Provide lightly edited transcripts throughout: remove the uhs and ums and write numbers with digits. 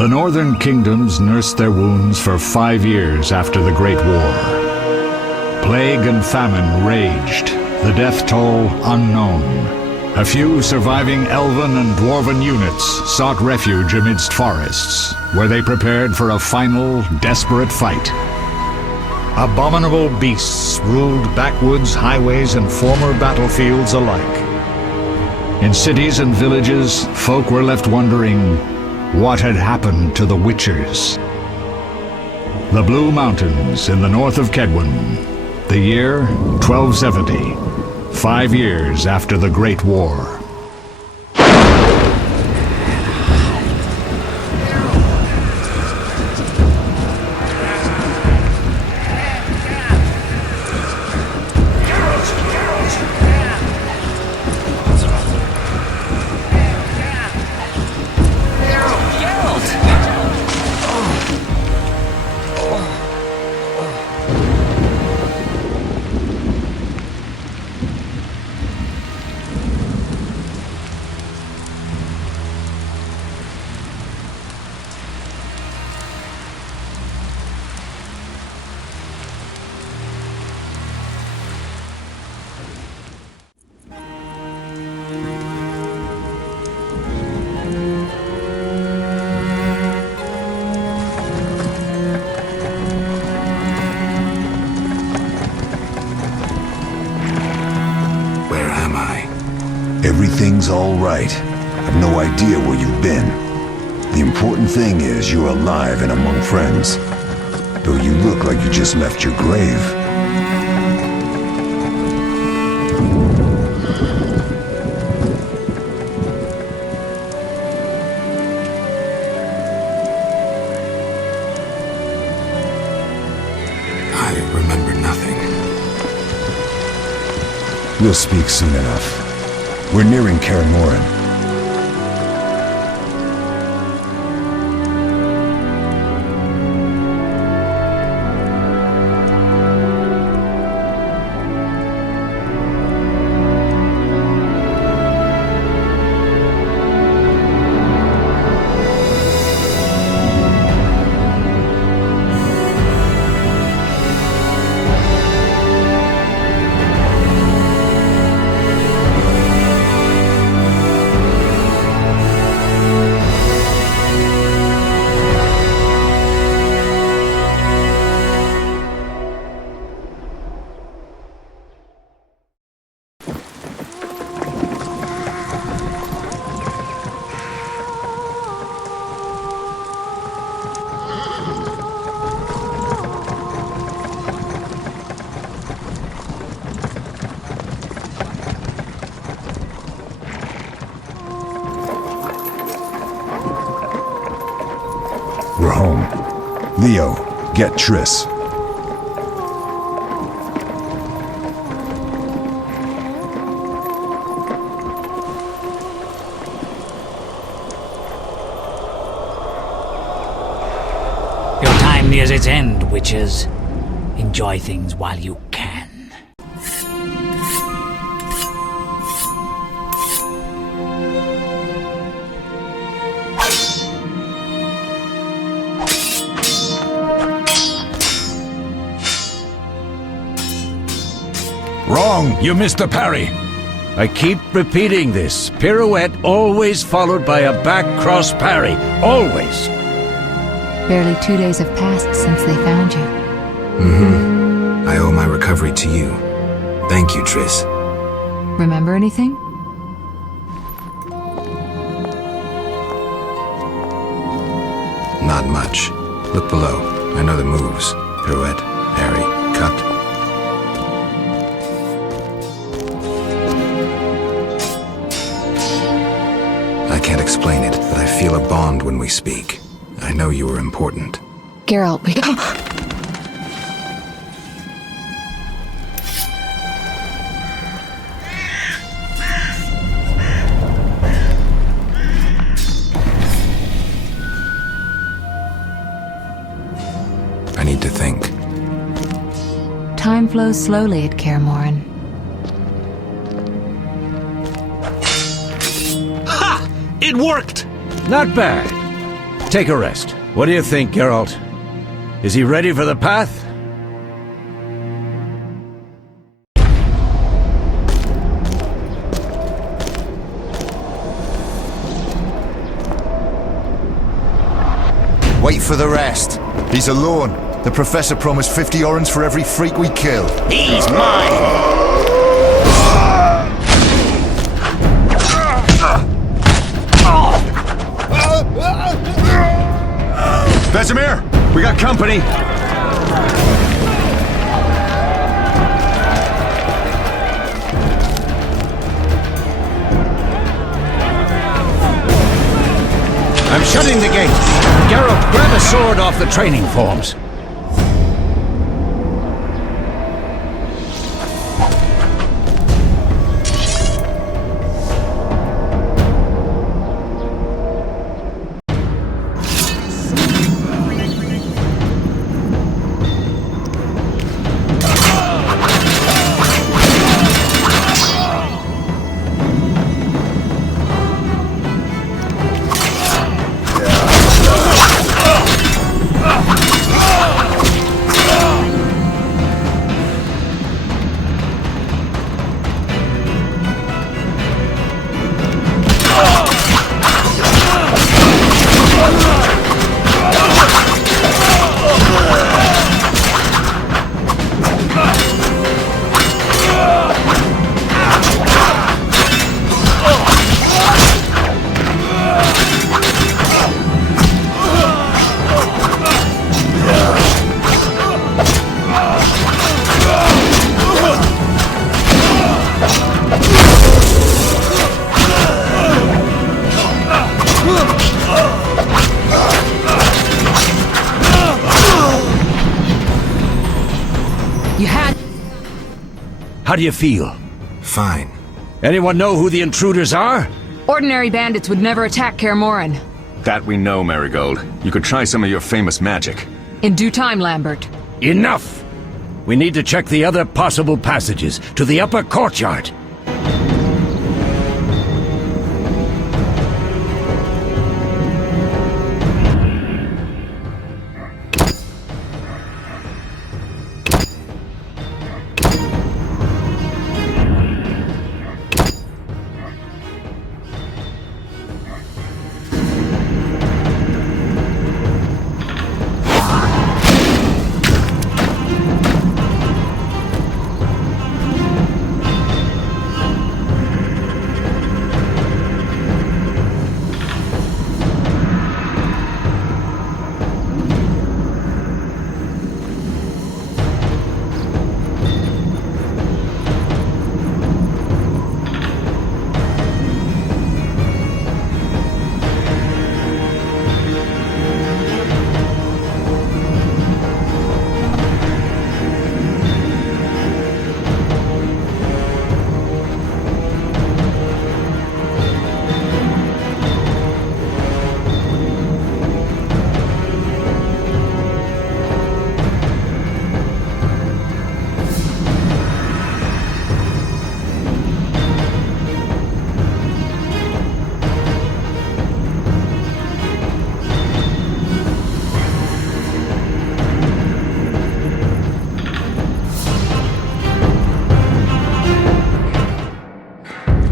The northern kingdoms nursed their wounds for 5 years after the Great War. Plague and famine raged, the death toll unknown. A few surviving elven and dwarven units sought refuge amidst forests, where they prepared for a final, desperate fight. Abominable beasts ruled backwoods, highways, and former battlefields alike. In cities and villages, folk were left wondering what had happened to the Witchers. The Blue Mountains in the north of Kedwen, the year 1270, 5 years after the Great War. Everything's all right. I've no idea where you've been. The important thing is you're alive and among friends. Though you look like you just left your grave. I remember nothing. We'll speak soon enough. We're nearing Karamoran. We're home. Leo, get Triss. Your time nears its end, witches. Enjoy things while you can. Wrong! You missed the parry! I keep repeating this. Pirouette always followed by a back cross parry. Always! Barely 2 days have passed since they found you. I owe my recovery to you. Thank you, Triss. Remember anything? Not much. Look below. I know the moves. Pirouette, parry, cut. I can't explain it, but I feel a bond when we speak. I know you were important. Geralt, we... I need to think. Time flows slowly at Karamoran. It worked! Not bad. Take a rest. What do you think, Geralt? Is he ready for the path? Wait for the rest. He's alone. The Professor promised 50 orens for every freak we kill. He's mine! Vesemir, we got company. I'm shutting the gate. Geralt, grab a sword off the training forms. How do you feel? Fine. Anyone know who the intruders are? Ordinary bandits would never attack Kaer Morhen. That we know, Marigold. You could try some of your famous magic. In due time, Lambert. Enough! We need to check the other possible passages to the upper courtyard.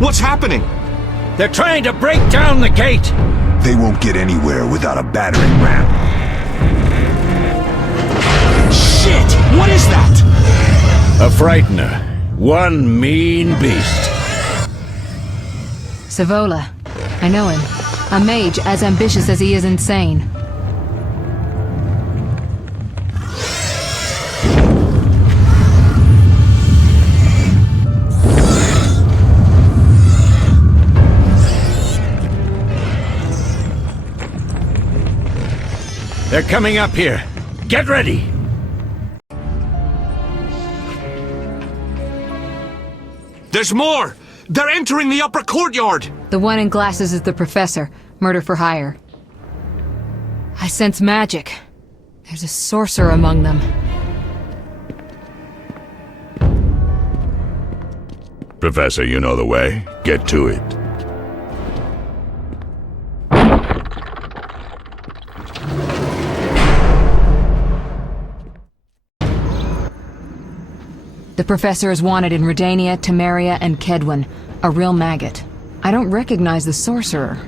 What's happening? They're trying to break down the gate! They won't get anywhere without a battering ram. Shit! What is that? A frightener. One mean beast. Savola. I know him. A mage as ambitious as he is insane. They're coming up here. Get ready! There's more! They're entering the upper courtyard! The one in glasses is the Professor. Murder for hire. I sense magic. There's a sorcerer among them. Professor, you know the way. Get to it. The Professor is wanted in Redania, Temeria, and Kedwen. A real maggot. I don't recognize the sorcerer.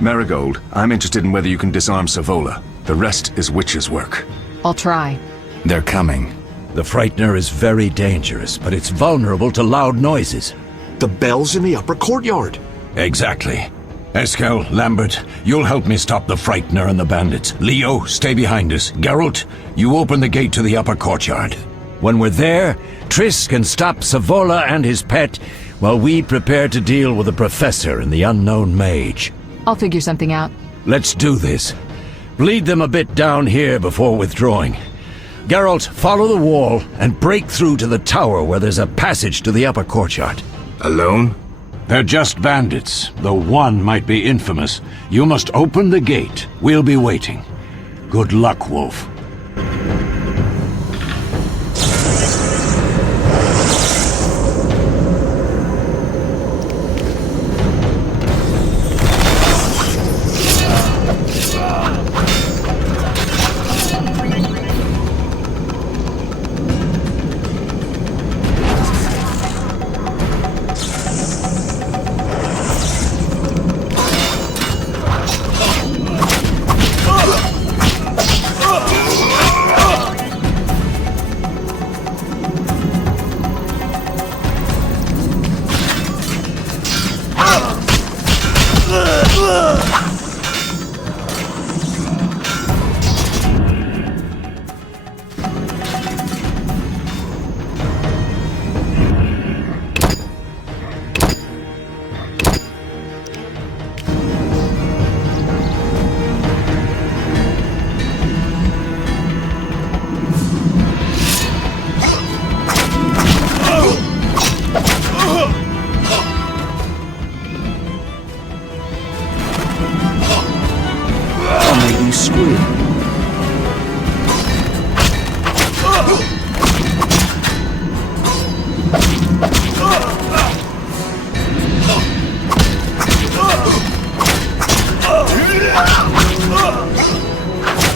Marigold, I'm interested in whether you can disarm Savola. The rest is witch's work. I'll try. They're coming. The Frightener is very dangerous, but it's vulnerable to loud noises. The bell's in the upper courtyard. Exactly. Eskel, Lambert, you'll help me stop the Frightener and the bandits. Leo, stay behind us. Geralt, you open the gate to the upper courtyard. When we're there, Triss can stop Savola and his pet, while we prepare to deal with the Professor and the unknown mage. I'll figure something out. Let's do this. Bleed them a bit down here before withdrawing. Geralt, follow the wall and break through to the tower where there's a passage to the upper courtyard. Alone? They're just bandits, though one might be infamous. You must open the gate. We'll be waiting. Good luck, Wolf.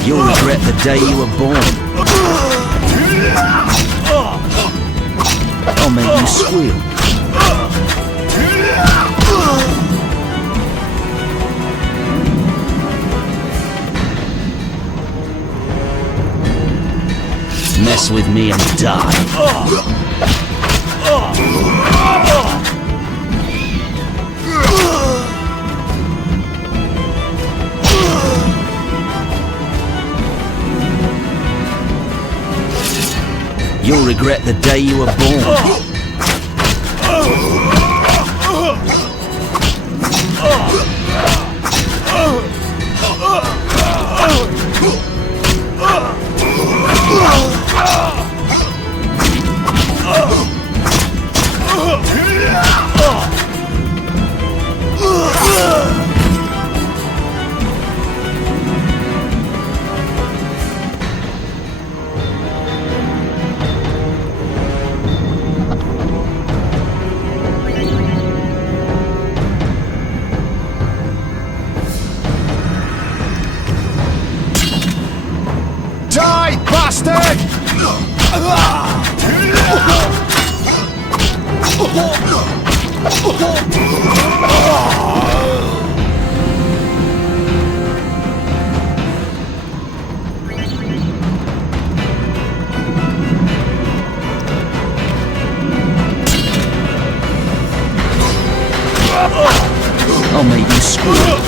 You'll regret the day you were born. I'll make you squeal. Mess with me and die. You'll regret the day you were born. Die, bastard! I'll make you squeal.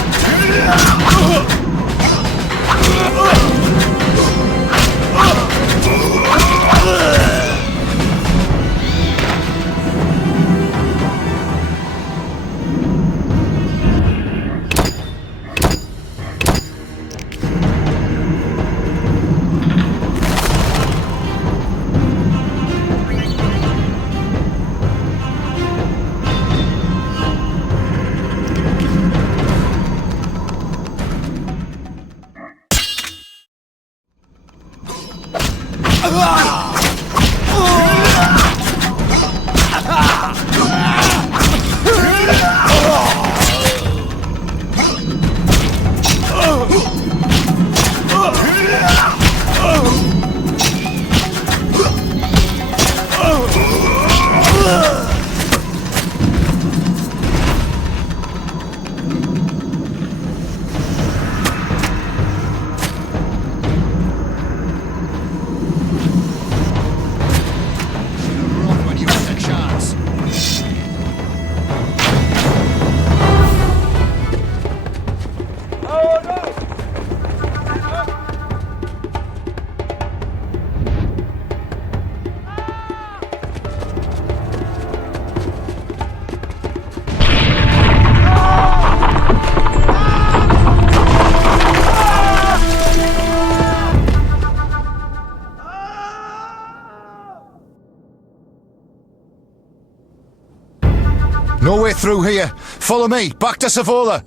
No way through here. Follow me, back to Savola.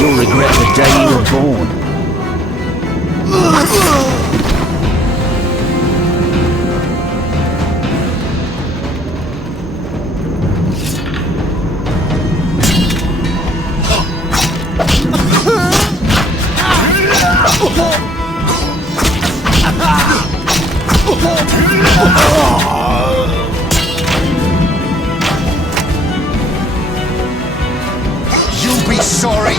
You'll regret the day you were born. You'll be sorry.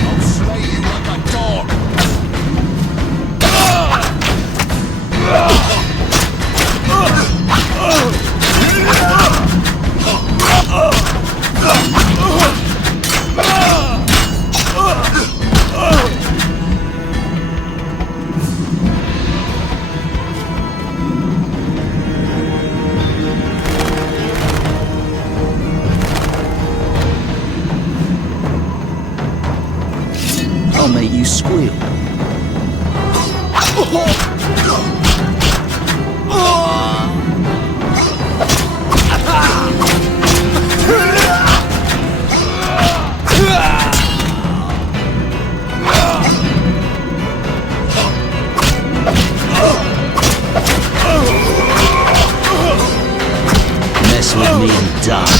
I'll slay you like a dog. I'll make you squeal. Mess with me and die.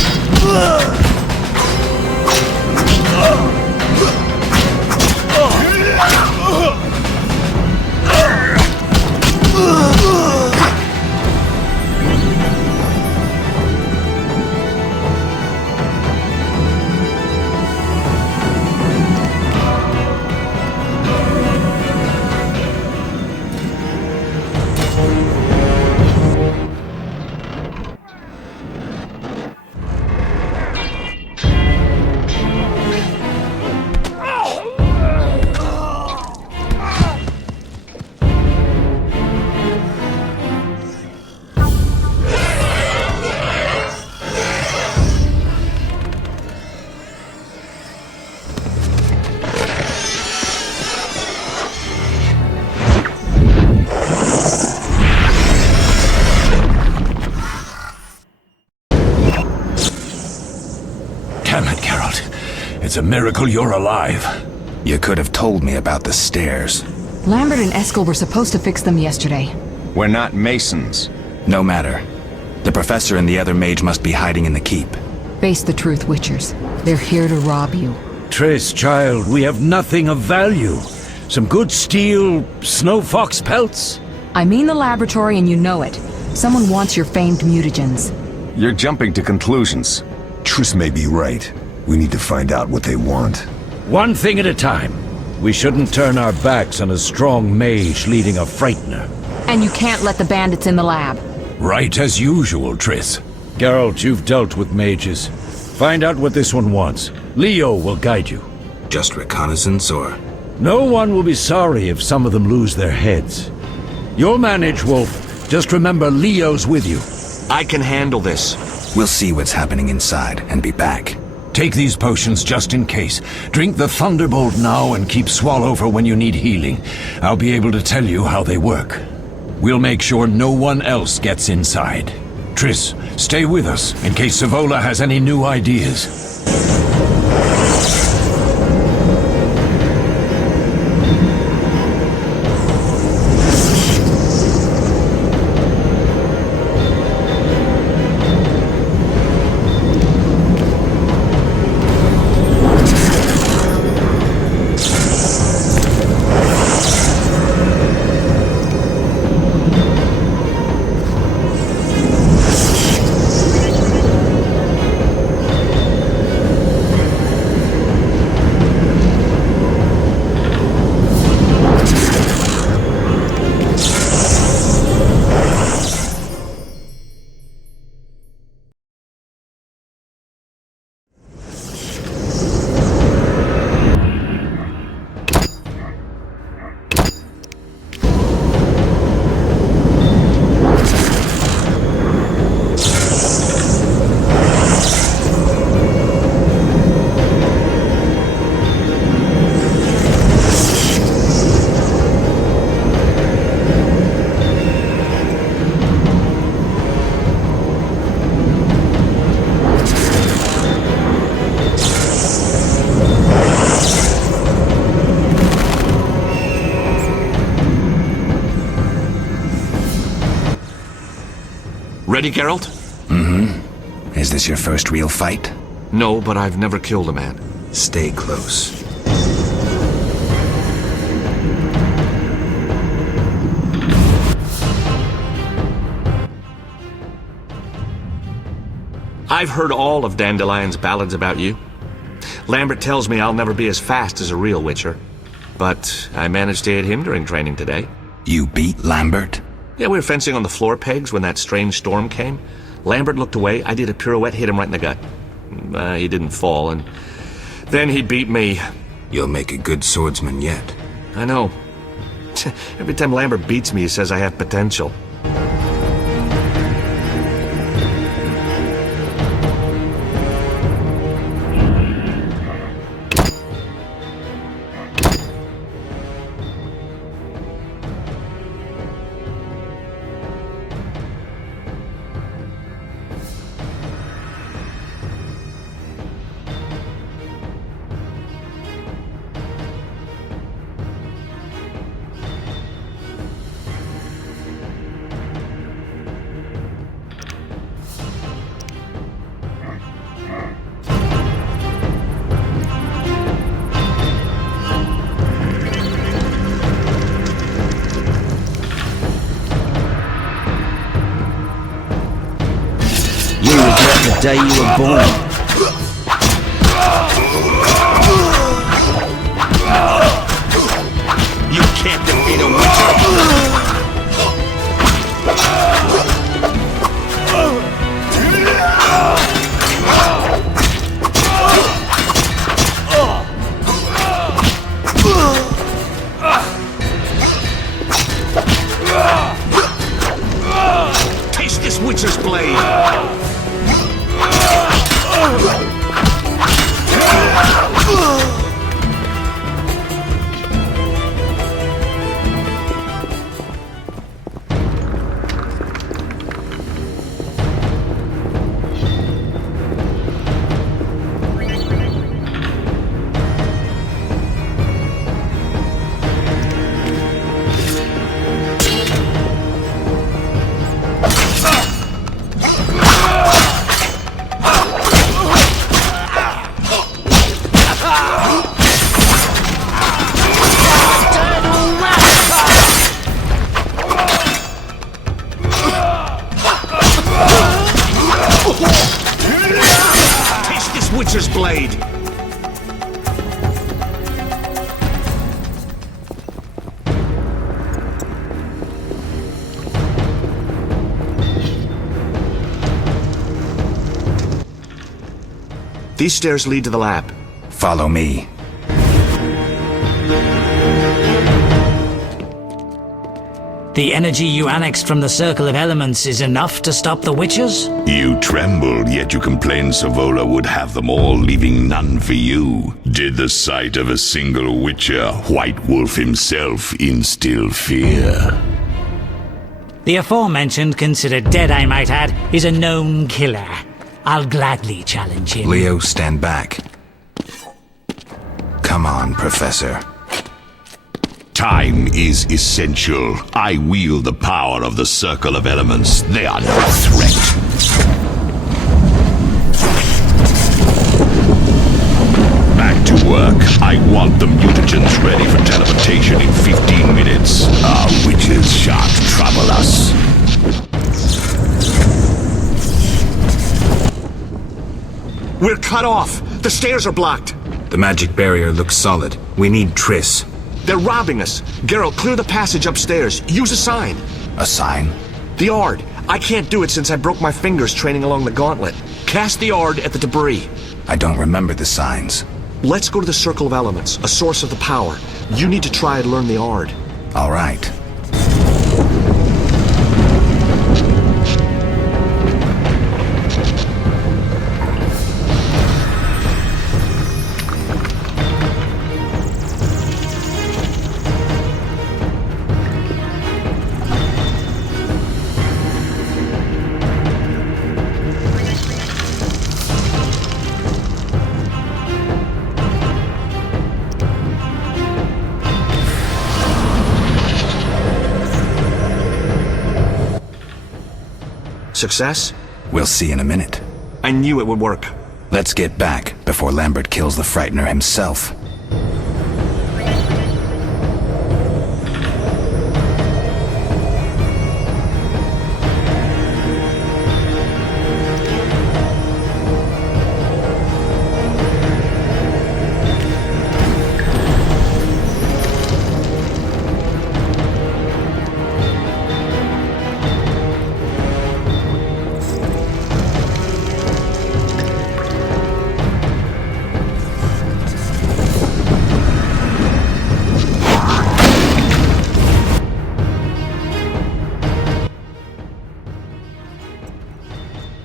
Damn it, Geralt. It's a miracle you're alive. You could have told me about the stairs. Lambert and Eskel were supposed to fix them yesterday. We're not masons. No matter. The professor and the other mage must be hiding in the keep. Face the truth, Witchers. They're here to rob you. Triss, child, we have nothing of value. Some good steel snow fox pelts. I mean the laboratory and you know it. Someone wants your famed mutagens. You're jumping to conclusions. Triss may be right. We need to find out what they want. One thing at a time. We shouldn't turn our backs on a strong mage leading a frightener. And you can't let the bandits in the lab. Right as usual, Triss. Geralt, you've dealt with mages. Find out what this one wants. Leo will guide you. Just reconnaissance, or...? No one will be sorry if some of them lose their heads. You'll manage, Wolf. Just remember Leo's with you. I can handle this. We'll see what's happening inside and be back. Take these potions just in case. Drink the Thunderbolt now and keep Swallow for when you need healing. I'll be able to tell you how they work. We'll make sure no one else gets inside. Triss, stay with us in case Savola has any new ideas. Ready, Geralt? Mm-hmm. Is this your first real fight? No, but I've never killed a man. Stay close. I've heard all of Dandelion's ballads about you. Lambert tells me I'll never be as fast as a real Witcher. But I managed to hit him during training today. You beat Lambert? Yeah, we were fencing on the floor pegs when that strange storm came. Lambert looked away, I did a pirouette, hit him right in the gut. He didn't fall, and then he beat me. You'll make a good swordsman yet. I know. Every time Lambert beats me, he says I have potential. You regret the day you were born. You can't defeat a Witcher! Taste this Witcher's blade! Taste this Witcher's blade! These stairs lead to the lab. Follow me. The energy you annexed from the Circle of Elements is enough to stop the Witchers? You trembled, yet you complained Savola would have them all, leaving none for you. Did the sight of a single Witcher, White Wolf himself, instill fear? The aforementioned, considered dead I might add, is a known killer. I'll gladly challenge him. Leo, stand back. Come on, Professor. Time is essential. I wield the power of the Circle of Elements. They are no threat. Back to work. I want the mutagens ready for teleportation in 15 minutes. Our witches shan't trouble us. We're cut off! The stairs are blocked! The magic barrier looks solid. We need Triss. They're robbing us! Geralt, clear the passage upstairs. Use a sign. A sign? The Ard. I can't do it since I broke my fingers training along the gauntlet. Cast the Ard at the debris. I don't remember the signs. Let's go to the Circle of Elements, a source of the power. You need to try and learn the Ard. All right. Success? We'll see in a minute. I knew it would work. Let's get back before Lambert kills the Frightener himself.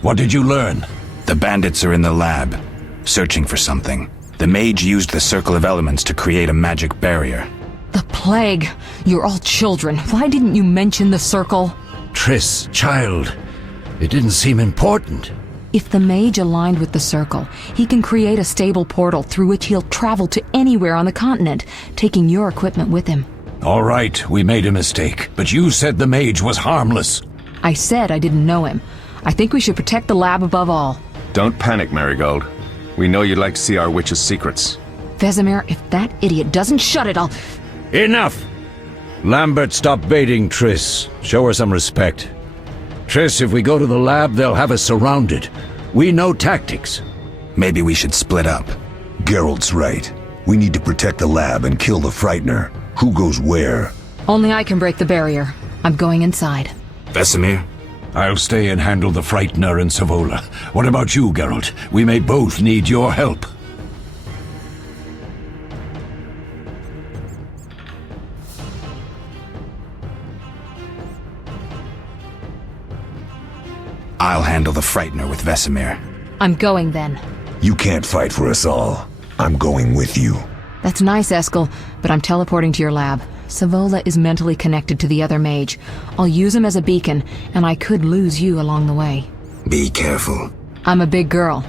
What did you learn? The bandits are in the lab, searching for something. The mage used the circle of elements to create a magic barrier. The plague! You're all children. Why didn't you mention the circle? Triss, child. It didn't seem important. If the mage aligned with the circle, he can create a stable portal through which he'll travel to anywhere on the continent, taking your equipment with him. All right, we made a mistake, but you said the mage was harmless. I said I didn't know him. I think we should protect the lab above all. Don't panic, Marigold. We know you'd like to see our witch's secrets. Vesemir, if that idiot doesn't shut it, I'll... Enough! Lambert, stop baiting Triss. Show her some respect. Triss, if we go to the lab, they'll have us surrounded. We know tactics. Maybe we should split up. Geralt's right. We need to protect the lab and kill the Frightener. Who goes where? Only I can break the barrier. I'm going inside. Vesemir? I'll stay and handle the Frightener and Savola. What about you, Geralt? We may both need your help. I'll handle the Frightener with Vesemir. I'm going then. You can't fight for us all. I'm going with you. That's nice, Eskel, but I'm teleporting to your lab. Savola is mentally connected to the other mage. I'll use him as a beacon, and I could lose you along the way. Be careful. I'm a big girl.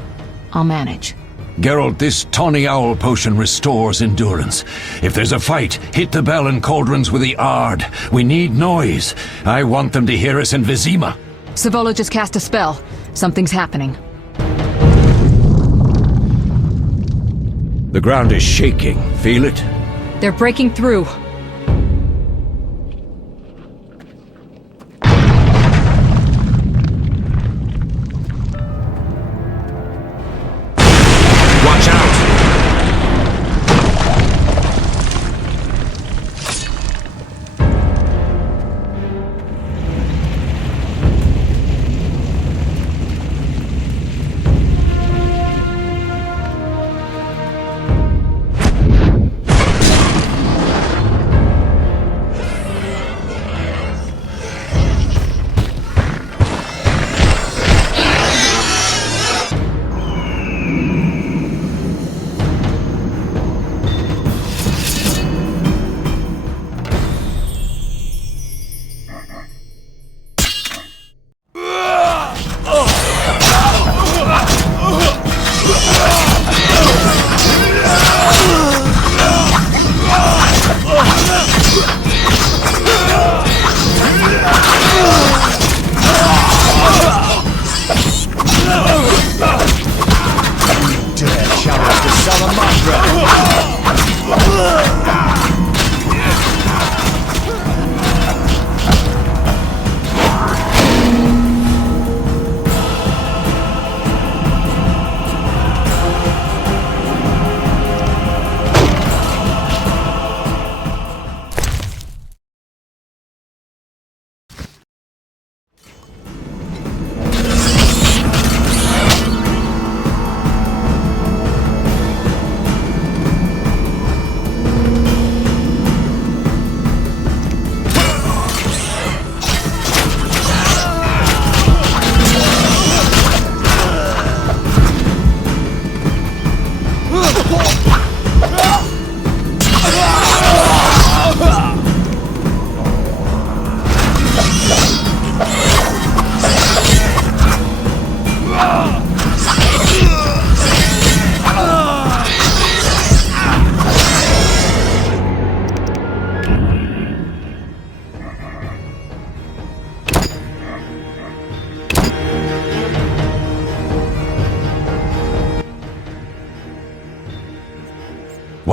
I'll manage. Geralt, this tawny owl potion restores endurance. If there's a fight, hit the bell and cauldrons with the Ard. We need noise. I want them to hear us in Vizima. Savola just cast a spell. Something's happening. The ground is shaking. Feel it? They're breaking through. Watch out!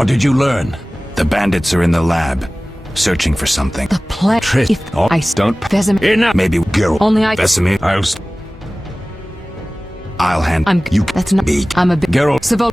What did you learn? The bandits are in the lab, searching for something. The plague. Triss. If Oh, I don't. Vesemir. Enough. Maybe Geralt. Only I. Vesemir. I'll hand. I'm. You- That's not. Be- I'm a bit. Geralt. Savola.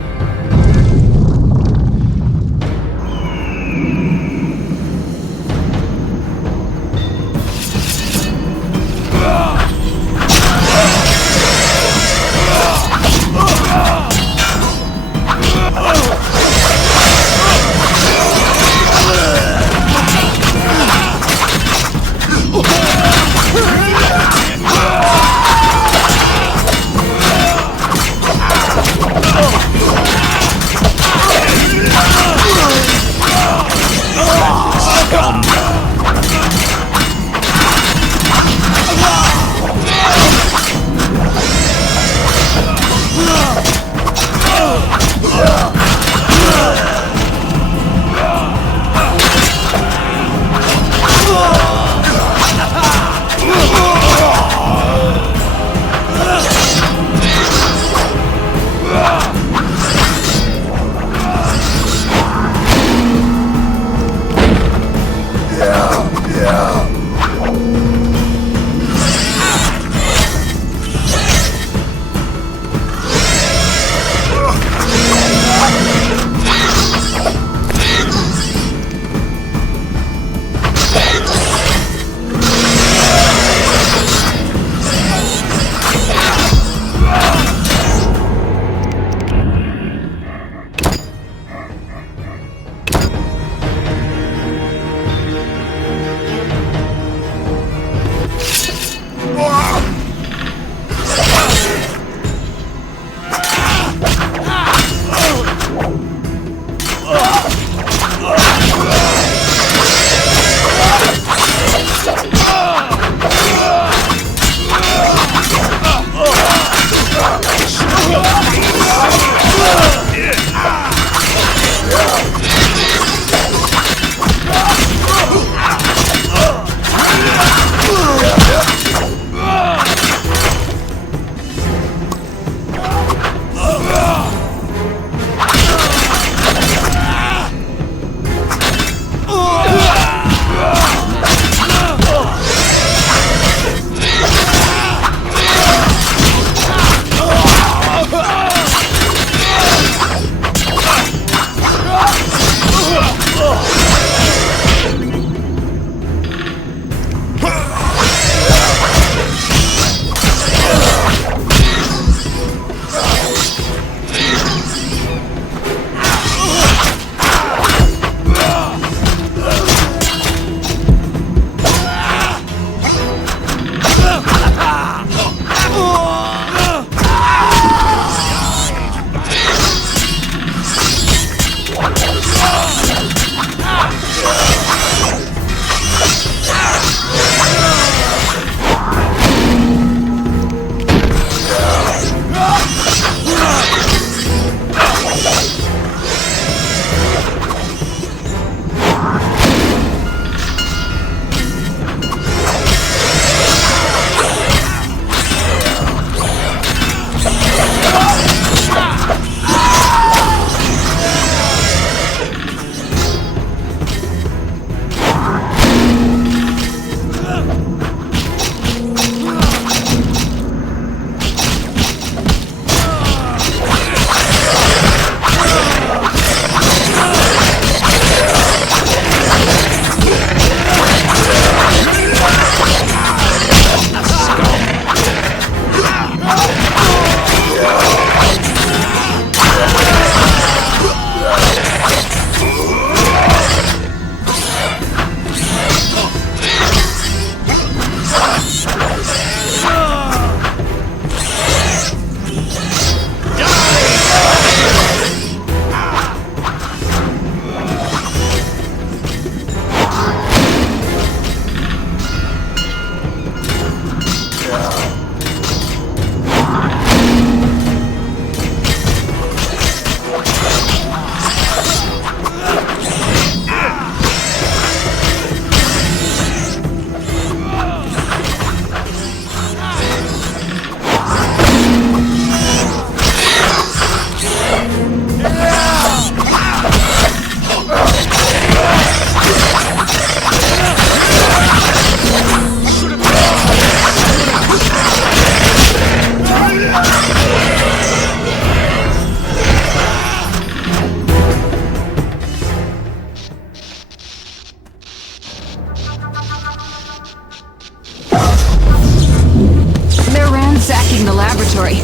sorry.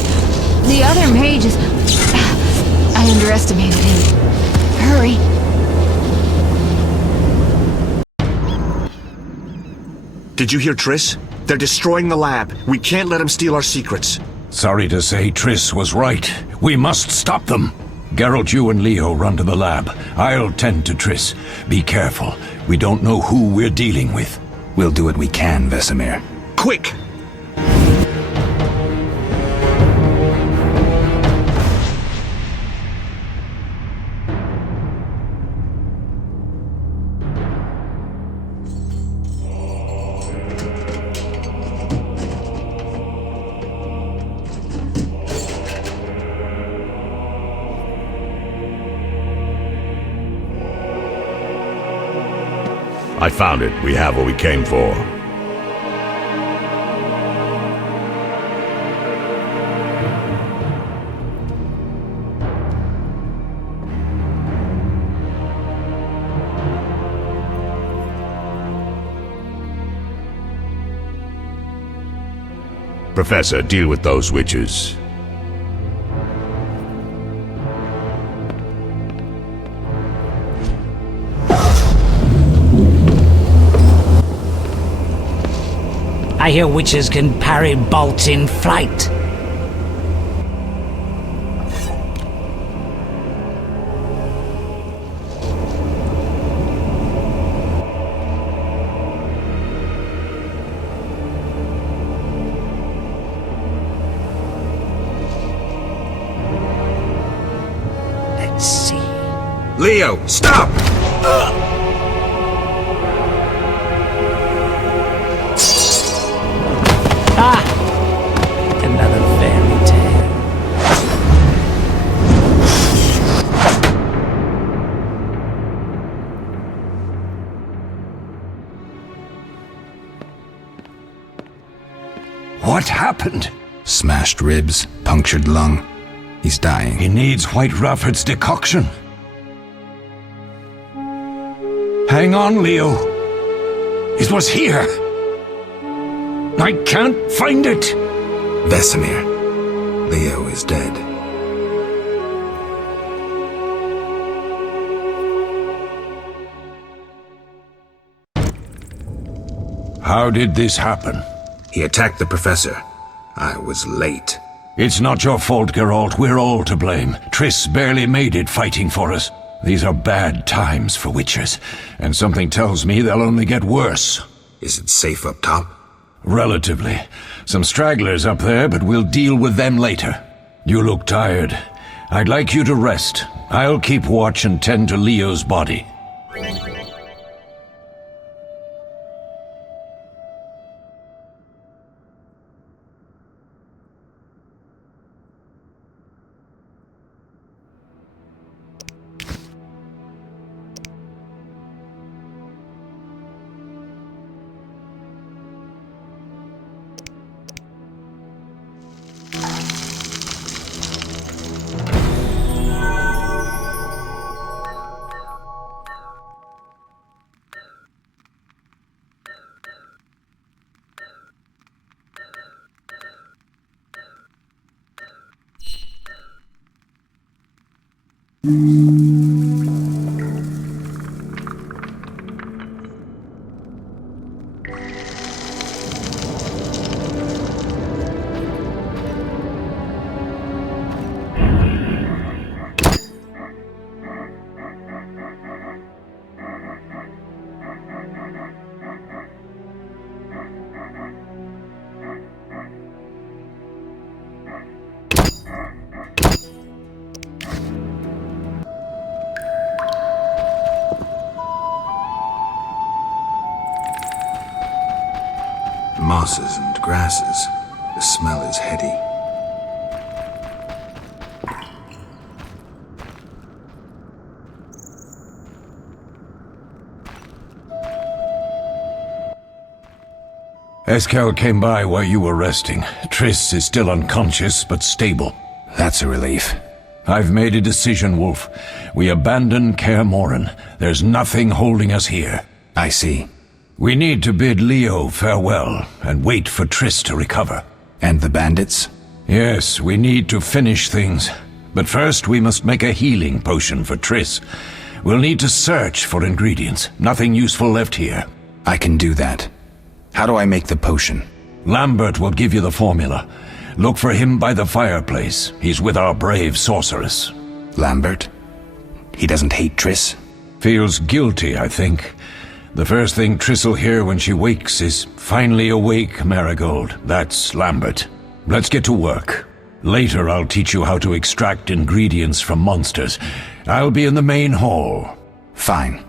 The other mage is... I underestimated him. Hurry. Did you hear Triss? They're destroying the lab. We can't let them steal our secrets. Sorry to say, Triss was right. We must stop them. Geralt, you and Leo run to the lab. I'll tend to Triss. Be careful. We don't know who we're dealing with. We'll do what we can, Vesemir. Quick! I found it. We have what we came for. Professor, deal with those witches. I hear witches can parry bolts in flight. Let's see. Leo, stop! Another fairy tale. What happened? Smashed ribs, punctured lung. He's dying. He needs White Rafford's decoction. Hang on, Leo. It was here. I can't find it. Vesemir. Leo is dead. How did this happen? He attacked the professor. I was late. It's not your fault, Geralt. We're all to blame. Triss barely made it fighting for us. These are bad times for witchers, and something tells me they'll only get worse. Is it safe up top? Relatively. Some stragglers up there, but we'll deal with them later. You look tired. I'd like you to rest. I'll keep watch and tend to Leo's body. Mosses and grasses. The smell is heady. Eskel came by while you were resting. Triss is still unconscious, but stable. That's a relief. I've made a decision, Wolf. We abandon Kaer Morhen. There's nothing holding us here. I see. We need to bid Leo farewell and wait for Triss to recover. And the bandits? Yes, we need to finish things. But first, we must make a healing potion for Triss. We'll need to search for ingredients. Nothing useful left here. I can do that. How do I make the potion? Lambert will give you the formula. Look for him by the fireplace. He's with our brave sorceress. Lambert? He doesn't hate Triss? Feels guilty, I think. The first thing Triss will hear when she wakes is, "Finally awake, Marigold." That's Lambert. Let's get to work. Later I'll teach you how to extract ingredients from monsters. I'll be in the main hall. Fine.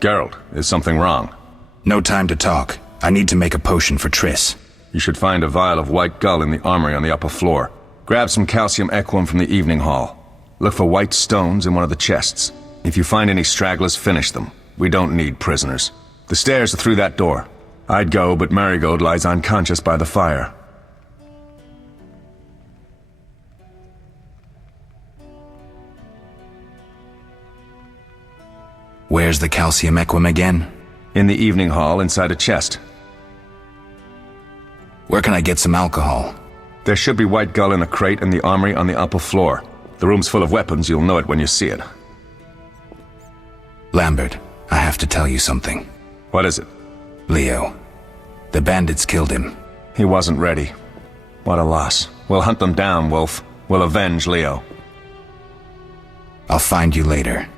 Geralt, is something wrong? No time to talk. I need to make a potion for Triss. You should find a vial of white gull in the armory on the upper floor. Grab some calcium equum from the evening hall. Look for white stones in one of the chests. If you find any stragglers, finish them. We don't need prisoners. The stairs are through that door. I'd go, but Marigold lies unconscious by the fire. Where's the calcium equum again? In the evening hall, inside a chest. Where can I get some alcohol? There should be white gull in a crate in the armory on the upper floor. The room's full of weapons, you'll know it when you see it. Lambert, I have to tell you something. What is it? Leo. The bandits killed him. He wasn't ready. What a loss. We'll hunt them down, Wolf. We'll avenge Leo. I'll find you later.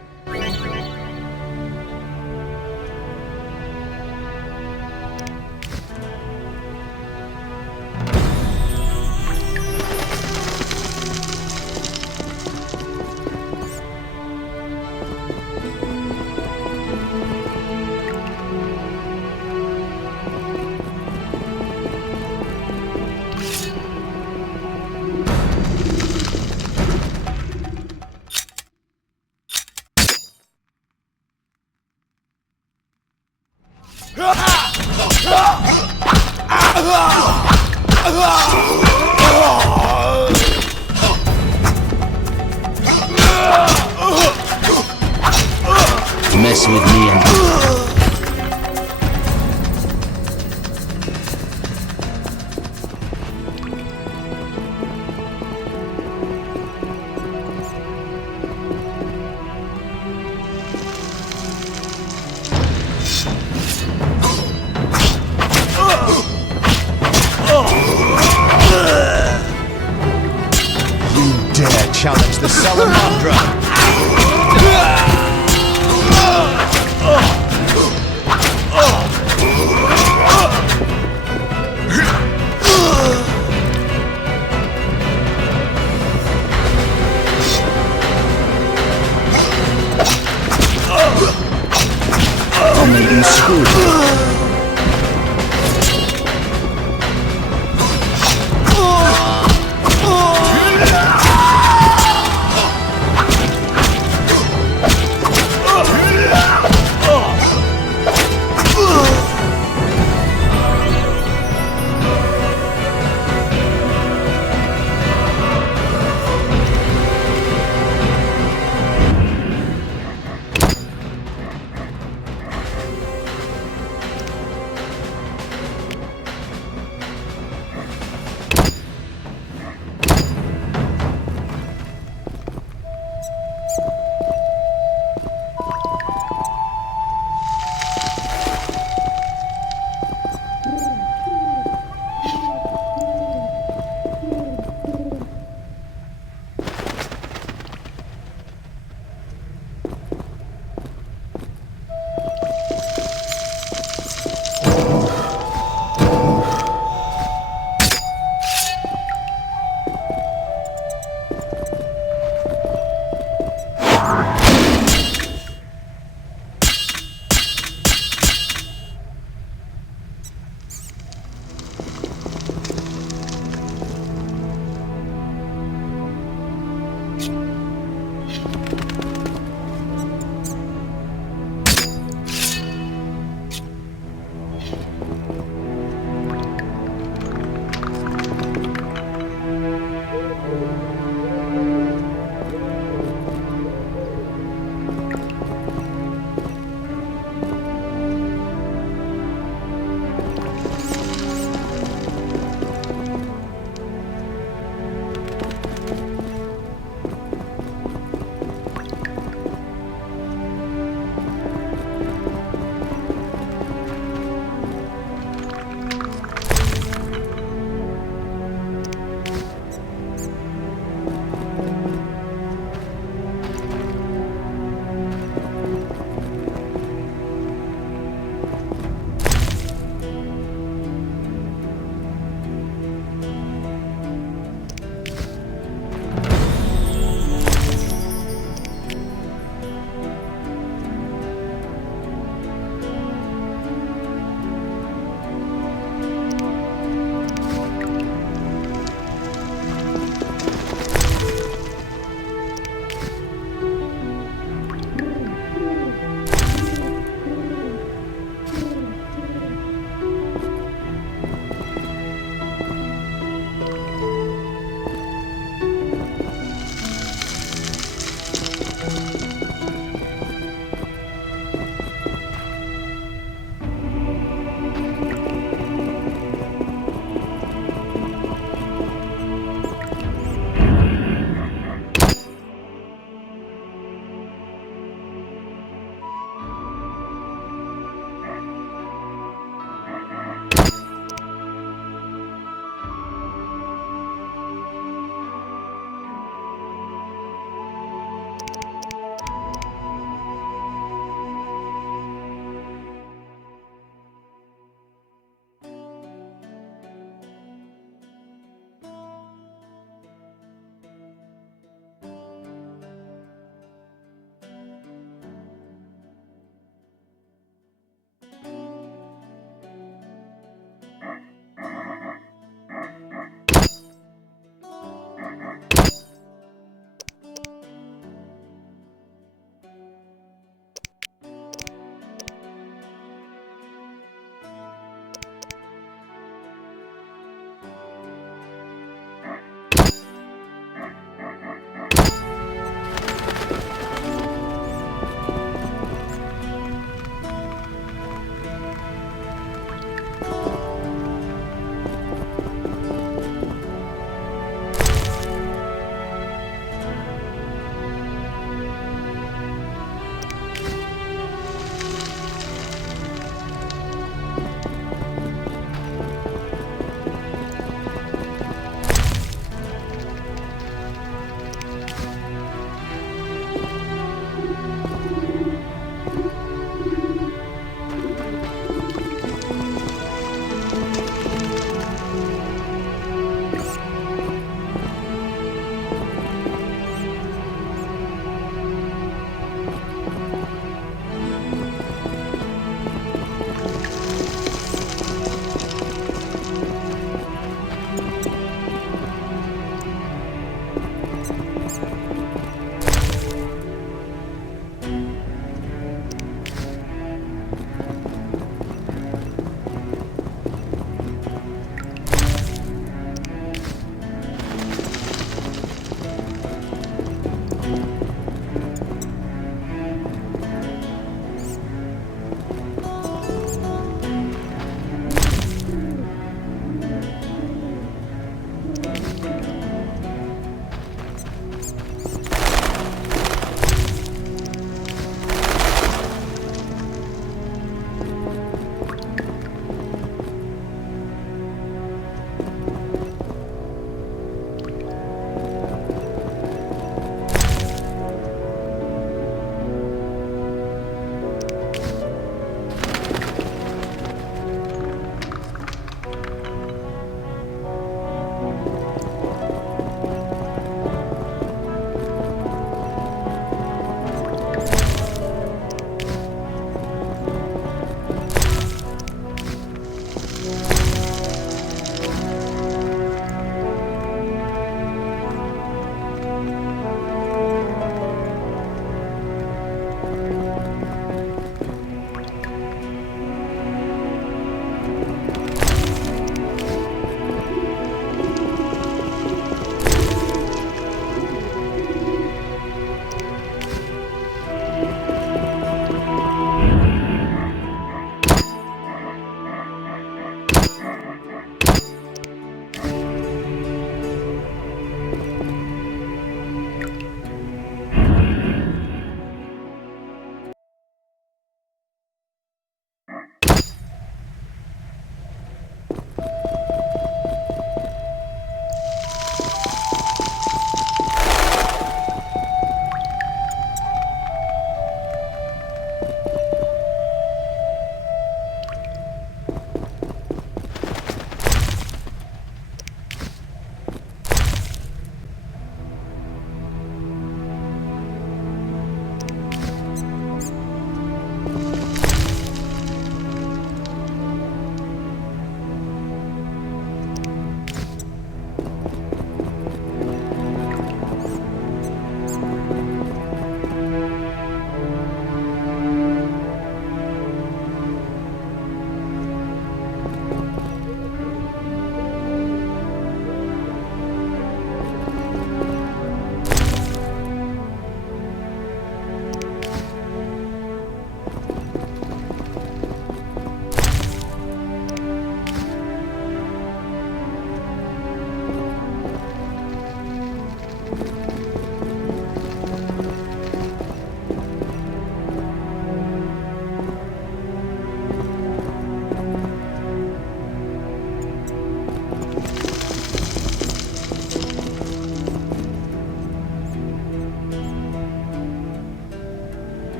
Mess with me and... You dare challenge the Salamandra? I'll make you screw.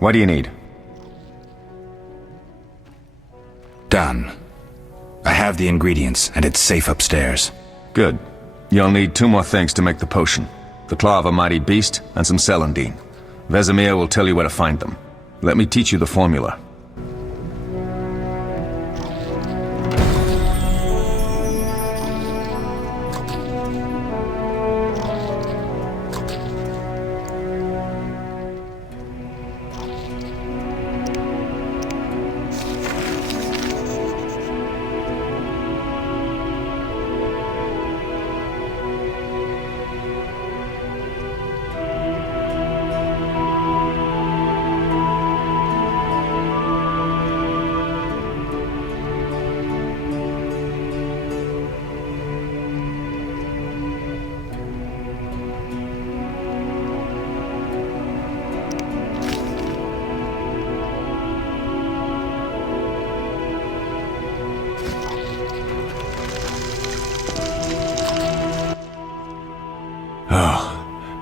What do you need? Done. I have the ingredients, and it's safe upstairs. Good. You'll need 2 more things to make the potion. The claw of a mighty beast, and some celandine. Vesemir will tell you where to find them. Let me teach you the formula.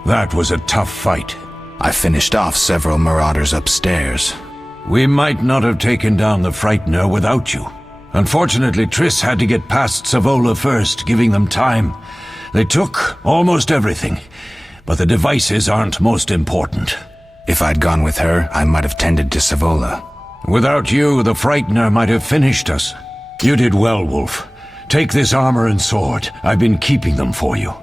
That was a tough fight. I finished off several marauders upstairs. We might not have taken down the Frightener without you. Unfortunately, Triss had to get past Savola first, giving them time. They took almost everything, but the devices aren't most important. If I'd gone with her, I might have tended to Savola. Without you, the Frightener might have finished us. You did well, Wolf. Take this armor and sword. I've been keeping them for you.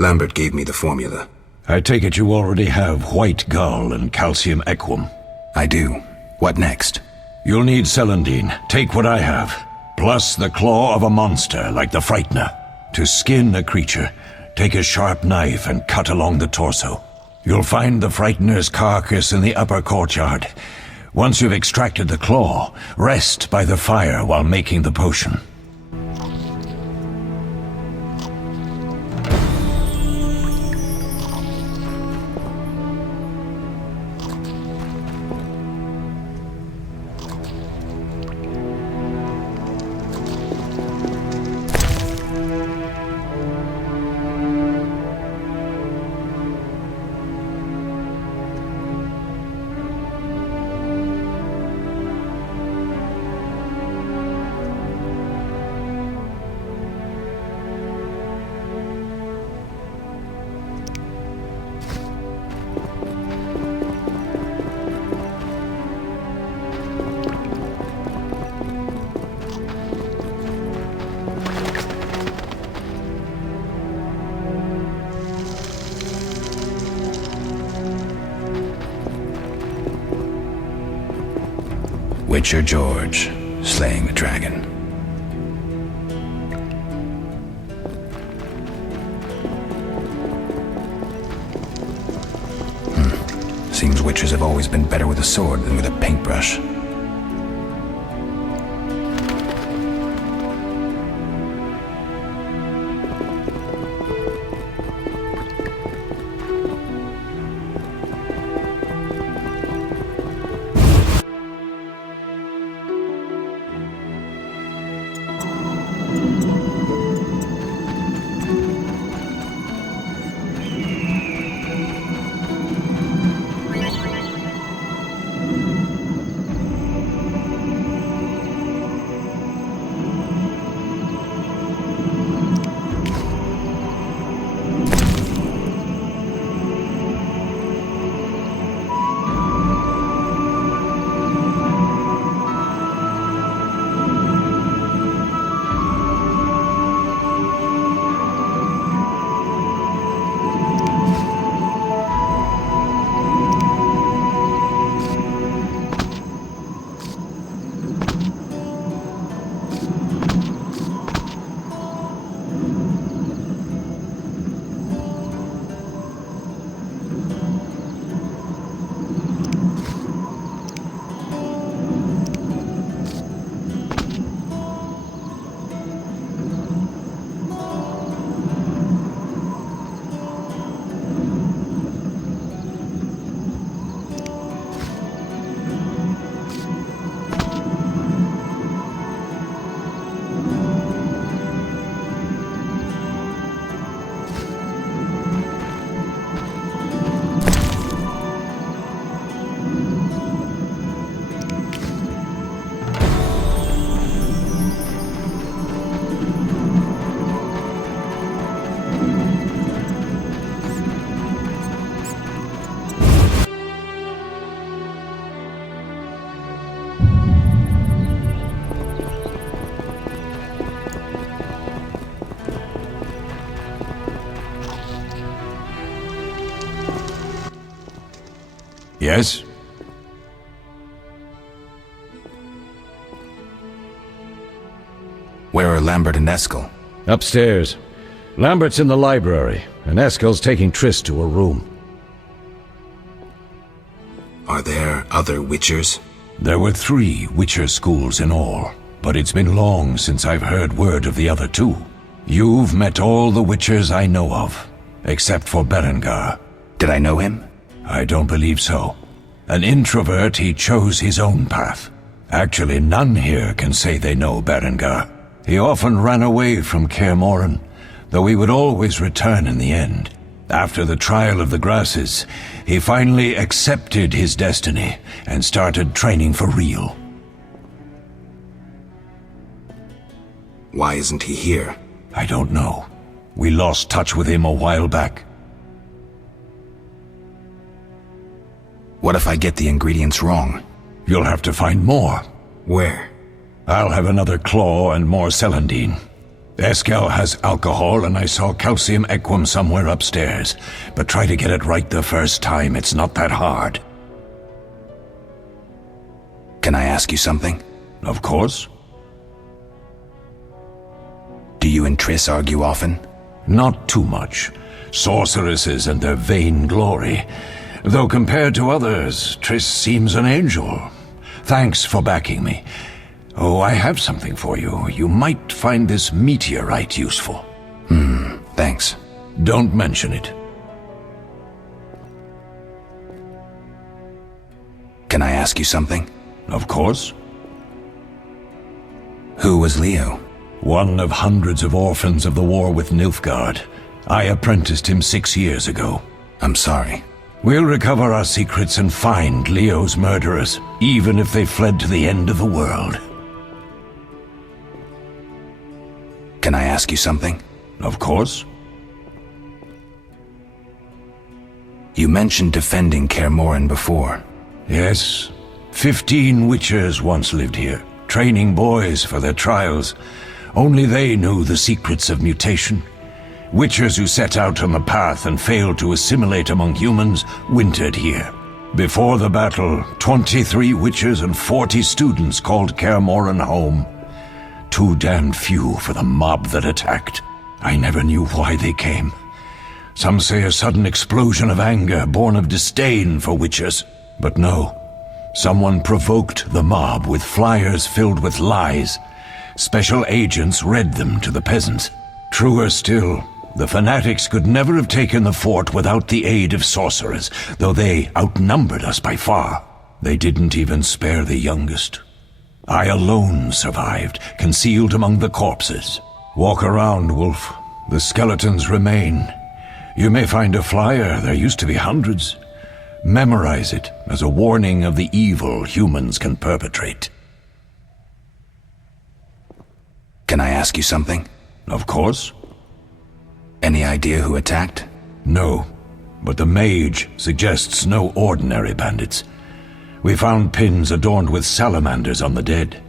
Lambert gave me the formula. I take it you already have white gull and calcium equum. I do. What next? You'll need celandine. Take what I have. Plus the claw of a monster like the Frightener. To skin a creature, take a sharp knife and cut along the torso. You'll find the Frightener's carcass in the upper courtyard. Once you've extracted the claw, rest by the fire while making the potion. Witcher George, slaying the dragon. Seems witchers have always been better with a sword than with a paintbrush. Yes? Where are Lambert and Eskel? Upstairs. Lambert's in the library, and Eskel's taking Triss to a room. Are there other Witchers? There were 3 Witcher schools in all, but it's been long since I've heard word of the other 2. You've met all the Witchers I know of, except for Berengar. Did I know him? I don't believe so. An introvert, he chose his own path. Actually, none here can say they know Berengar. He often ran away from Kaer Morhen, though he would always return in the end. After the trial of the grasses, he finally accepted his destiny and started training for real. Why isn't he here? I don't know. We lost touch with him a while back. What if I get the ingredients wrong? You'll have to find more. Where? I'll have another claw and more celandine. Eskel has alcohol, and I saw calcium equum somewhere upstairs. But try to get it right the first time. It's not that hard. Can I ask you something? Of course. Do you and Triss argue often? Not too much. Sorceresses and their vain glory. Though compared to others, Triss seems an angel. Thanks for backing me. Oh, I have something for you. You might find this meteorite useful. Thanks. Don't mention it. Can I ask you something? Of course. Who was Leo? One of hundreds of orphans of the war with Nilfgaard. I apprenticed him 6 years ago. I'm sorry. We'll recover our secrets and find Leo's murderers, even if they fled to the end of the world. Can I ask you something? Of course. You mentioned defending Kaer Morhen before. Yes. 15 Witchers once lived here, training boys for their trials. Only they knew the secrets of mutation. Witchers who set out on the path and failed to assimilate among humans wintered here. Before the battle, 23 Witchers and 40 students called Kaer Morhen home. Too damned few for the mob that attacked. I never knew why they came. Some say a sudden explosion of anger born of disdain for Witchers. But no. Someone provoked the mob with flyers filled with lies. Special agents read them to the peasants. Truer still, the fanatics could never have taken the fort without the aid of sorcerers, though they outnumbered us by far. They didn't even spare the youngest. I alone survived, concealed among the corpses. Walk around, Wolf. The skeletons remain. You may find a flyer, there used to be hundreds. Memorize it as a warning of the evil humans can perpetrate. Can I ask you something? Of course. Any idea who attacked? No, but the mage suggests no ordinary bandits. We found pins adorned with salamanders on the dead.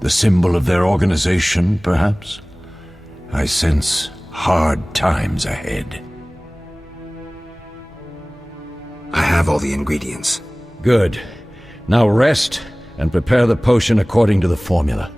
The symbol of their organization, perhaps? I sense hard times ahead. I have all the ingredients. Good. Now rest and prepare the potion according to the formula.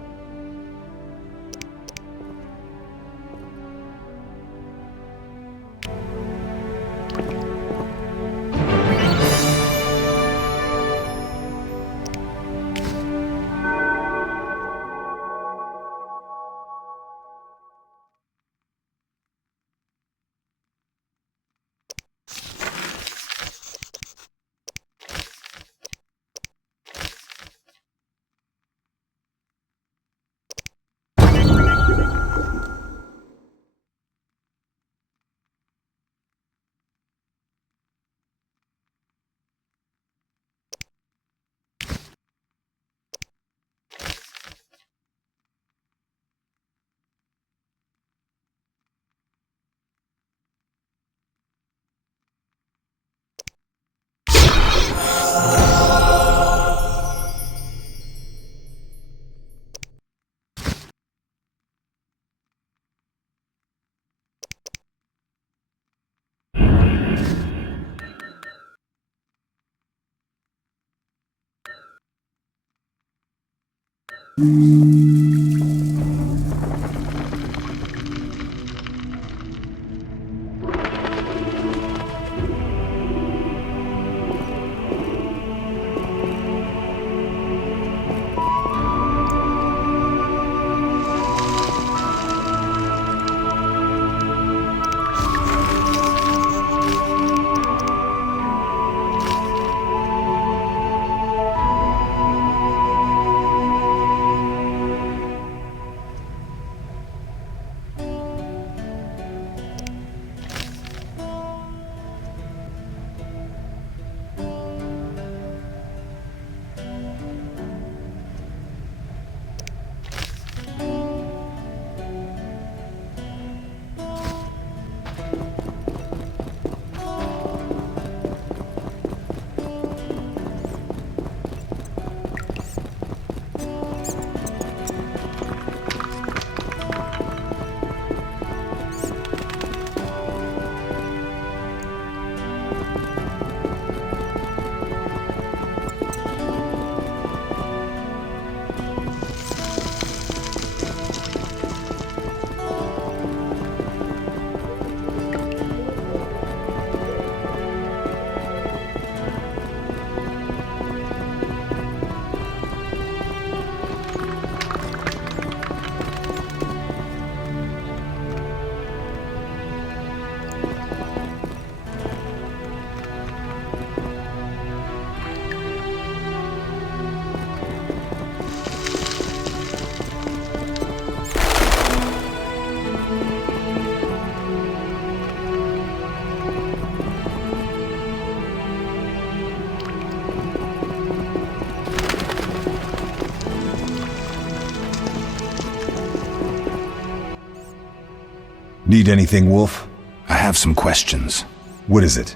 Need anything, Wolf? I have some questions. What is it?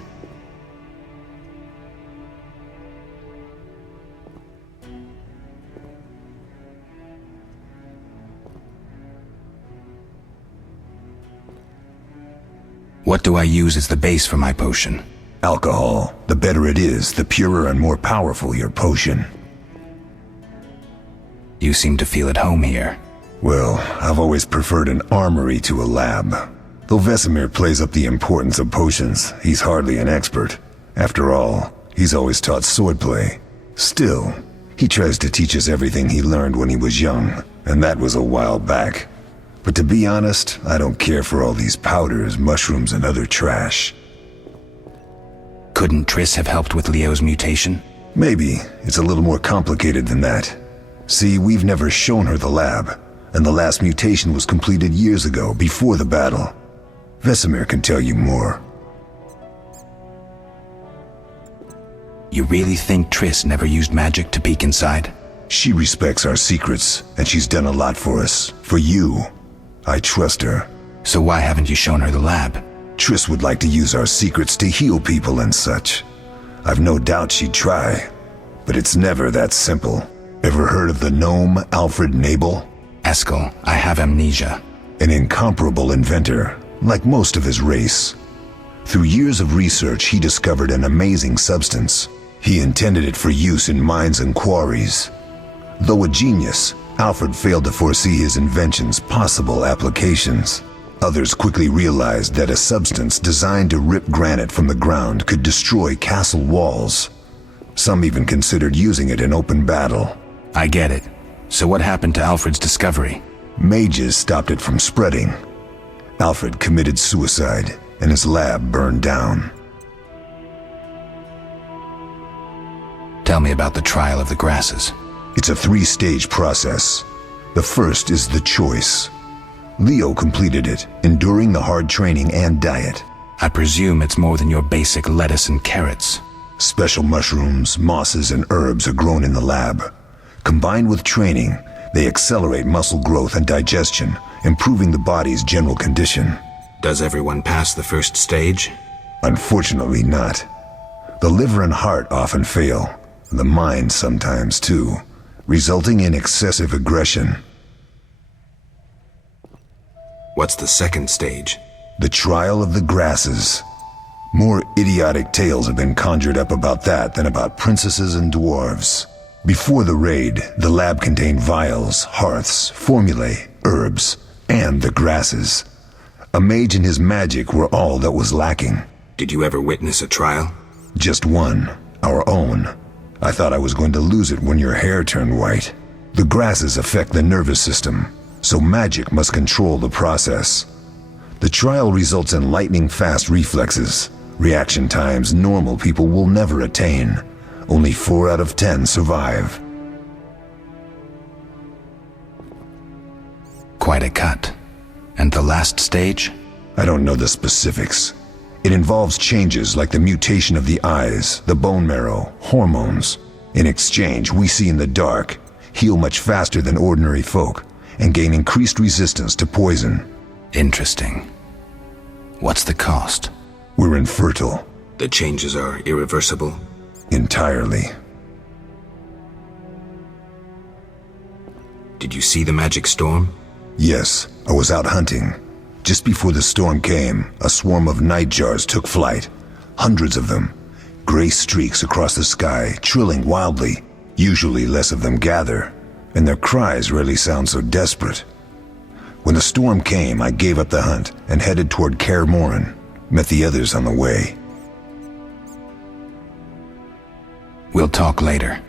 What do I use as the base for my potion? Alcohol. The better it is, the purer and more powerful your potion. You seem to feel at home here. Well, I've always preferred an armory to a lab. Though Vesemir plays up the importance of potions, he's hardly an expert. After all, he's always taught swordplay. Still, he tries to teach us everything he learned when he was young, and that was a while back. But to be honest, I don't care for all these powders, mushrooms, and other trash. Couldn't Triss have helped with Leo's mutation? Maybe. It's a little more complicated than that. See, we've never shown her the lab, and the last mutation was completed years ago, before the battle. Vesemir can tell you more. You really think Triss never used magic to peek inside? She respects our secrets, and she's done a lot for us. For you. I trust her. So why haven't you shown her the lab? Triss would like to use our secrets to heal people and such. I've no doubt she'd try, but it's never that simple. Ever heard of the gnome Alfred Nabel? Eskel, I have amnesia. An incomparable inventor, like most of his race. Through years of research, he discovered an amazing substance. He intended it for use in mines and quarries. Though a genius, Alfred failed to foresee his invention's possible applications. Others quickly realized that a substance designed to rip granite from the ground could destroy castle walls. Some even considered using it in open battle. I get it. So what happened to Alfred's discovery? Mages stopped it from spreading. Alfred committed suicide, and his lab burned down. Tell me about the trial of the grasses. It's a 3-stage process. The first is the choice. Leo completed it, enduring the hard training and diet. I presume it's more than your basic lettuce and carrots. Special mushrooms, mosses, and herbs are grown in the lab. Combined with training, they accelerate muscle growth and digestion, improving the body's general condition. Does everyone pass the first stage? Unfortunately not. The liver and heart often fail, the mind sometimes too, resulting in excessive aggression. What's the second stage? The trial of the grasses. More idiotic tales have been conjured up about that than about princesses and dwarves. Before the raid, the lab contained vials, hearths, formulae, herbs, and the grasses. A mage and his magic were all that was lacking. Did you ever witness a trial? Just one, our own. I thought I was going to lose it when your hair turned white. The grasses affect the nervous system, so magic must control the process. The trial results in lightning-fast reflexes, reaction times normal people will never attain. Only 4 out of 10 survive. Quite a cut. And the last stage? I don't know the specifics. It involves changes like the mutation of the eyes, the bone marrow, hormones. In exchange, we see in the dark, heal much faster than ordinary folk, and gain increased resistance to poison. Interesting. What's the cost? We're infertile. The changes are irreversible? Entirely. Did you see the magic storm? Yes, I was out hunting. Just before the storm came, a swarm of nightjars took flight. Hundreds of them. Gray streaks across the sky, trilling wildly. Usually less of them gather, and their cries rarely sound so desperate. When the storm came, I gave up the hunt and headed toward Kaer Morhen. Met the others on the way. We'll talk later.